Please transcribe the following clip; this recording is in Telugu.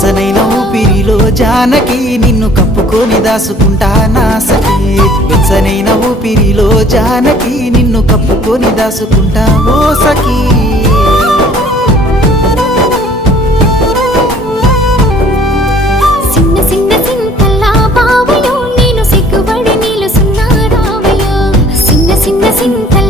సనైన ఊపిరిలో జానకి నిన్ను కప్పుకొని దాసుకుంటా నాసకే ఇచ్చనైన ఊపిరిలో జానకి నిన్ను కప్పుకొని దాసుకుంటా ఓసకి సింతల్